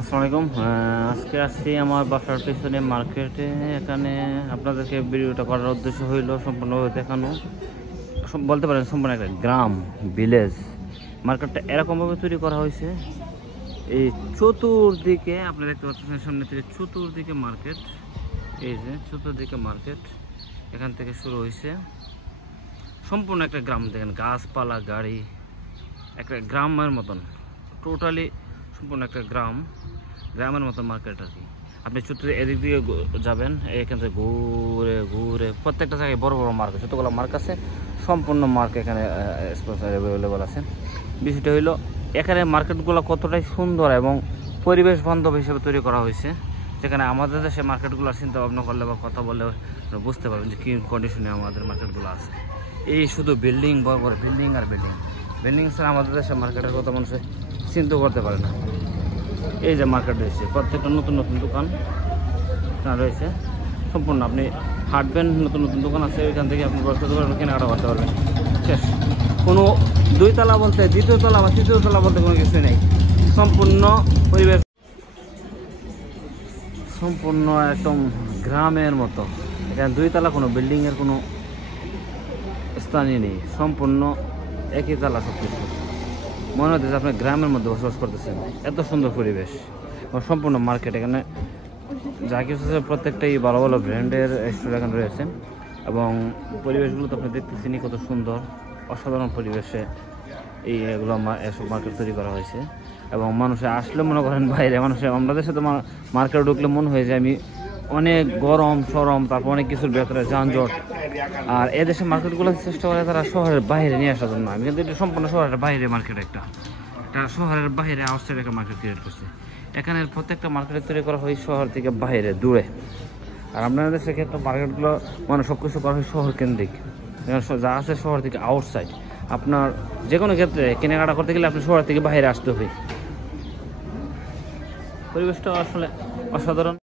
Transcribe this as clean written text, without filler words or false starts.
আসসালামু আলাইকুম। আজকে আসছি আমার বাসার পিছনে মার্কেটে। এখানে আপনাদেরকে ভিডিওটা করার উদ্দেশ্য হইল সম্পূর্ণভাবে দেখানো, বলতে পারেন সম্পূর্ণ একটা গ্রাম, ভিলেজ। মার্কেটটা এরকমভাবে তৈরি করা হয়েছে, এই চতুর্দিকে আপনি দেখতে পাচ্ছেন সামনে থেকে চতুর্দিকে মার্কেট। এই যে চতুর্দিকে মার্কেট, এখান থেকে শুরু হয়েছে। সম্পূর্ণ একটা গ্রাম, দেখেন গাছপালা, গাড়ি, একটা গ্রামের মতন, টোটালি সম্পূর্ণ একটা গ্রামের মতো মার্কেট আর কি। আপনি চতুর্দিকে এদিক দিয়ে যাবেন, এখান থেকে ঘুরে ঘুরে প্রত্যেকটা জায়গায় বড় বড় মার্কেট, যতগুলো মার্ক আছে সম্পূর্ণ মার্ক এখানে অ্যাভেলেবল আছে। বিষয়টা হইলো এখানে মার্কেটগুলো কতটাই সুন্দর এবং পরিবেশ বান্ধব হিসেবে তৈরি করা হয়েছে, যেখানে আমাদের দেশে মার্কেটগুলো চিন্তা ভাবনা করলে বা কথা বললে বুঝতে পারবেন যে কী কন্ডিশনে আমাদের মার্কেটগুলো আছে। এই শুধু বিল্ডিং, বড় বড় বিল্ডিং আর বিল্ডিং। বিল্ডিং ছাড়া আমাদের দেশে মার্কেটের কথা মানুষ চিন্তা করতে পারে না। এই যে মার্কেট রয়েছে, প্রত্যেকটা নতুন নতুন দোকান রয়েছে সম্পূর্ণ। আপনি হাঁটবেন, নতুন নতুন দোকান আছে, ওইখান থেকে আপনি বসতে পারবেন, কেনাকাটা করতে পারবেন। শেষ, কোনো দুই তলা বলতে, দ্বিতীয় তলা বা তৃতীয় তলা বলতে কোনো কিছু নেই। সম্পূর্ণ পরিবেশ সম্পূর্ণ একদম গ্রামের মতো। এখানে দুই তলা কোনো বিল্ডিংয়ের কোনো স্থানই নেই, সম্পূর্ণ একই তলা সব কিছু। মনে হচ্ছে আপনি গ্রামের মধ্যে বসবাস করতেছেন, এত সুন্দর পরিবেশ। সম্পূর্ণ মার্কেট, এখানে যা কিছু আছে প্রত্যেকটাই ভালো ভালো ব্র্যান্ডের স্টোর এখানে রয়েছে। এবং পরিবেশগুলো তো আপনি দেখতেছেনই কত সুন্দর, অসাধারণ পরিবেশে এগুলো এসব মার্কেট তৈরি করা হয়েছে। এবং মানুষে আসলে মনে করেন বাইরে মানুষে, আমাদের সাথে মার্কেটে ঢুকলে মনে হয় যে আমি অনেক গরম সরম, তারপর অনেক কিছুর ভেতরে যানজট। আর এদেশের মার্কেটগুলো চেষ্টা করে তারা শহরের বাইরে নিয়ে আসার জন্য। আমি কিন্তু এটা সম্পূর্ণ শহরের বাইরে মার্কেট, একটা শহরের বাইরে আউটসাইড একটা মার্কেট ক্রিয়েট করছে। এখানে প্রত্যেকটা মার্কেটে তৈরি করা হয় শহর থেকে বাইরে দূরে। আর আপনাদের দেশের ক্ষেত্রে মার্কেটগুলো মানে সব কিছু করা হয় শহর কেন্দ্রিক, যা আছে শহর থেকে আউটসাইড। আপনার যে কোনো ক্ষেত্রে কেনাকাটা করতে গেলে আপনি শহর থেকে বাইরে আসতে হবে। পরিবেশটা আসলে অসাধারণ।